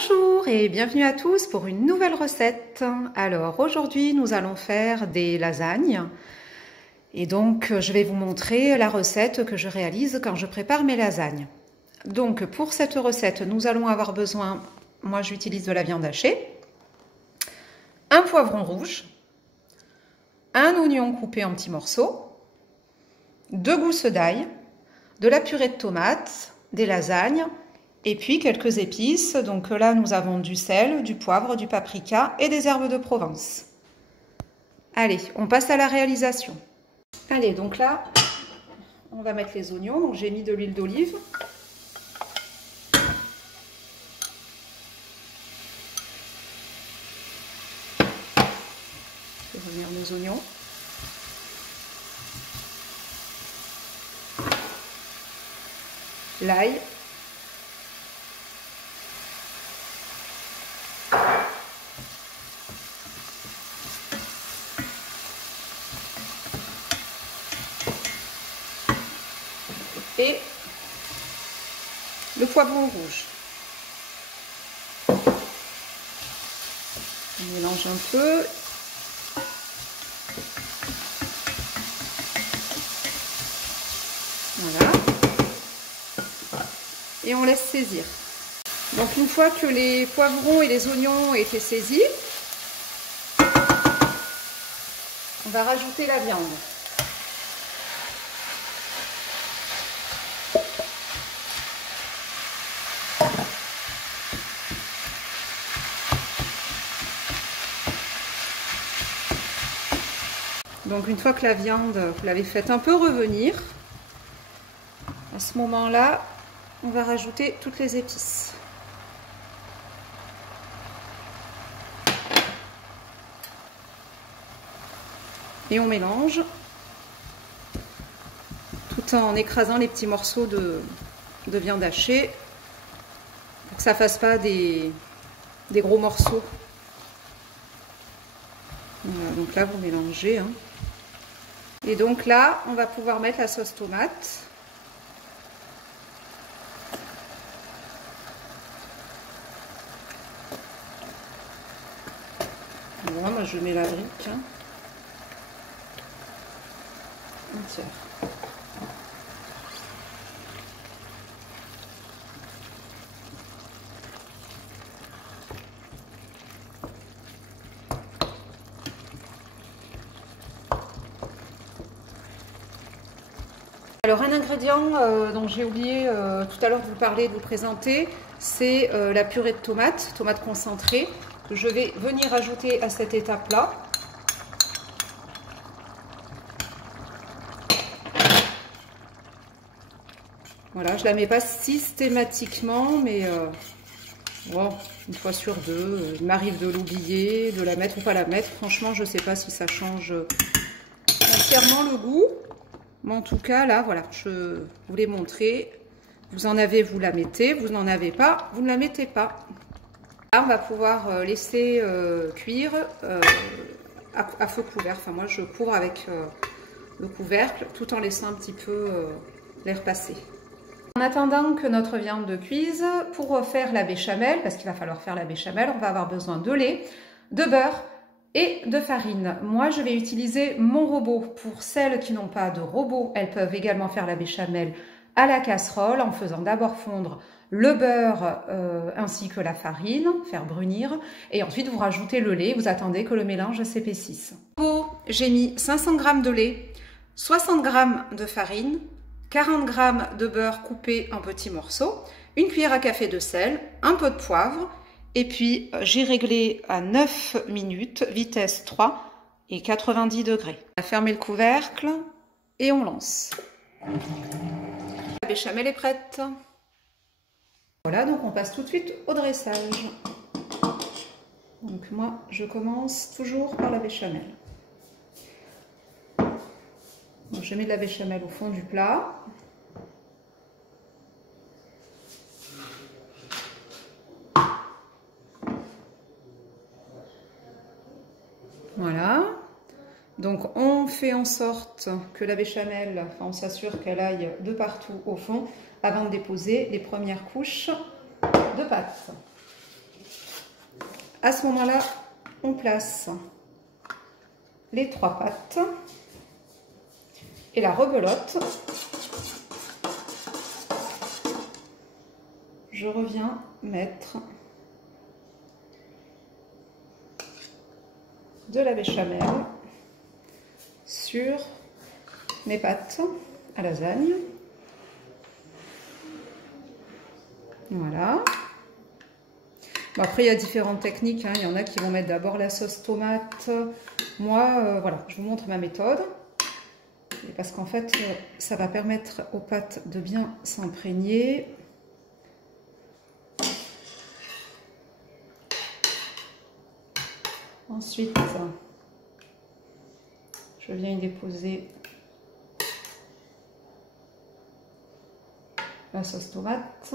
Bonjour et bienvenue à tous pour une nouvelle recette. Alors aujourd'hui nous allons faire des lasagnes et donc je vais vous montrer la recette que je réalise quand je prépare mes lasagnes. Donc pour cette recette nous allons avoir besoin, moi j'utilise de la viande hachée, un poivron rouge, un oignon coupé en petits morceaux, 2 gousses d'ail, de la purée de tomates, des lasagnes, et puis quelques épices. Donc là, nous avons du sel, du poivre, du paprika et des herbes de Provence. Allez, on passe à la réalisation. Allez, donc là, on va mettre les oignons. Donc j'ai mis de l'huile d'olive. Je vais revenir nos oignons. L'ail. Et le poivron rouge. On mélange un peu. Voilà. Et on laisse saisir. Donc une fois que les poivrons et les oignons ont été saisis, on va rajouter la viande. Donc une fois que la viande, vous l'avez faite un peu revenir, à ce moment-là, on va rajouter toutes les épices. Et on mélange, tout en écrasant les petits morceaux de viande hachée, pour que ça ne fasse pas des gros morceaux. Voilà, donc là, vous mélangez. Hein. Et donc là, on va pouvoir mettre la sauce tomate. Voilà, moi je mets la brique entière. Alors un ingrédient dont j'ai oublié tout à l'heure de vous parler, de vous présenter, c'est la purée de tomates concentrée, que je vais venir ajouter à cette étape-là. Voilà, je ne la mets pas systématiquement, mais bon, une fois sur deux, il m'arrive de l'oublier, de la mettre ou pas la mettre. Franchement, je ne sais pas si ça change entièrement le goût. Mais en tout cas, là, voilà, je vous l'ai montré. Vous en avez, vous la mettez. Vous n'en avez pas, vous ne la mettez pas. Là, on va pouvoir laisser cuire à feu couvert. Enfin, moi, je couvre avec le couvercle tout en laissant un petit peu l'air passer. En attendant que notre viande cuise, pour faire la béchamel, parce qu'il va falloir faire la béchamel, on va avoir besoin de lait, de beurre et de farine. Moi, je vais utiliser mon robot. Pour celles qui n'ont pas de robot, elles peuvent également faire la béchamel à la casserole en faisant d'abord fondre le beurre ainsi que la farine, faire brunir, et ensuite vous rajoutez le lait, vous attendez que le mélange s'épaississe. J'ai mis 500 g de lait, 60 g de farine, 40 g de beurre coupé en petits morceaux, une cuillère à café de sel, un peu de poivre, et puis j'ai réglé à 9 minutes, vitesse 3 et 90 degrés. On va fermer le couvercle et on lance. La béchamel est prête. Voilà, donc on passe tout de suite au dressage. Donc moi, je commence toujours par la béchamel. Donc je mets de la béchamel au fond du plat. Voilà. Donc on fait en sorte que la béchamel, enfin on s'assure qu'elle aille de partout au fond avant de déposer les premières couches de pâte. À ce moment-là, on place les 3 pâtes et la rebelote. Je reviens mettre de la béchamel sur mes pâtes à lasagne. Voilà. Bon, après, il y a différentes techniques, hein. Il y en a qui vont mettre d'abord la sauce tomate. Moi, voilà, je vous montre ma méthode. Et parce qu'en fait, ça va permettre aux pâtes de bien s'imprégner. Ensuite, je viens y déposer la sauce tomate.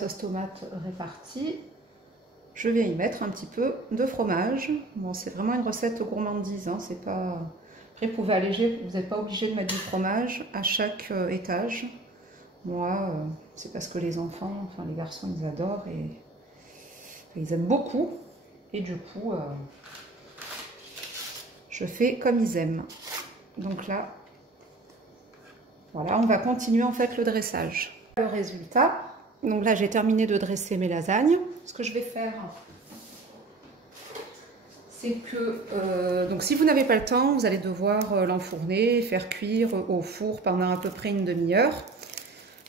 Sauce tomate répartie. Je viens y mettre un petit peu de fromage. Bon, c'est vraiment une recette gourmandise, hein, c'est pas... Après, vous pouvez alléger, vous n'êtes pas obligé de mettre du fromage à chaque étage. Moi, c'est parce que les enfants, enfin les garçons, ils adorent et ils aiment beaucoup. Et du coup, je fais comme ils aiment. Donc là, voilà, on va continuer en fait le dressage. Le résultat, donc là j'ai terminé de dresser mes lasagnes. Ce que je vais faire, c'est que, donc si vous n'avez pas le temps, vous allez devoir l'enfourner et faire cuire au four pendant à peu près une demi-heure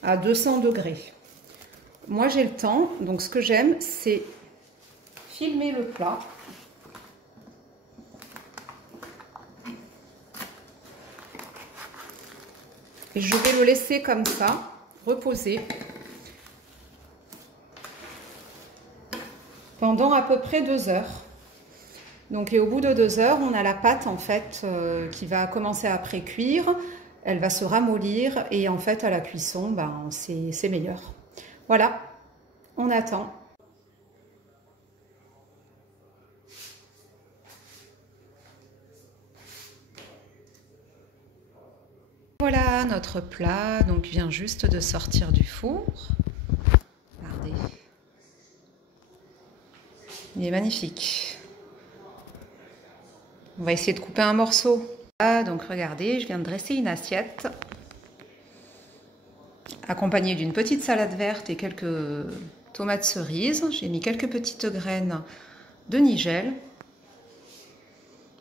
à 200 degrés. Moi j'ai le temps, donc ce que j'aime, c'est filmer le plat. Et je vais le laisser comme ça, reposer, pendant à peu près 2 heures. Donc, et au bout de 2 heures, on a la pâte en fait qui va commencer à pré-cuire. Elle va se ramollir et en fait à la cuisson, ben, c'est meilleur. Voilà, on attend. Voilà, notre plat donc vient juste de sortir du four. Regardez. Il est magnifique. On va essayer de couper un morceau. Ah, donc regardez, je viens de dresser une assiette accompagnée d'une petite salade verte et quelques tomates cerises. J'ai mis quelques petites graines de nigel.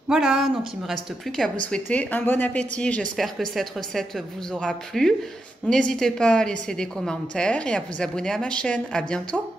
Voilà, donc il ne me reste plus qu'à vous souhaiter un bon appétit. J'espère que cette recette vous aura plu. N'hésitez pas à laisser des commentaires et à vous abonner à ma chaîne. À bientôt!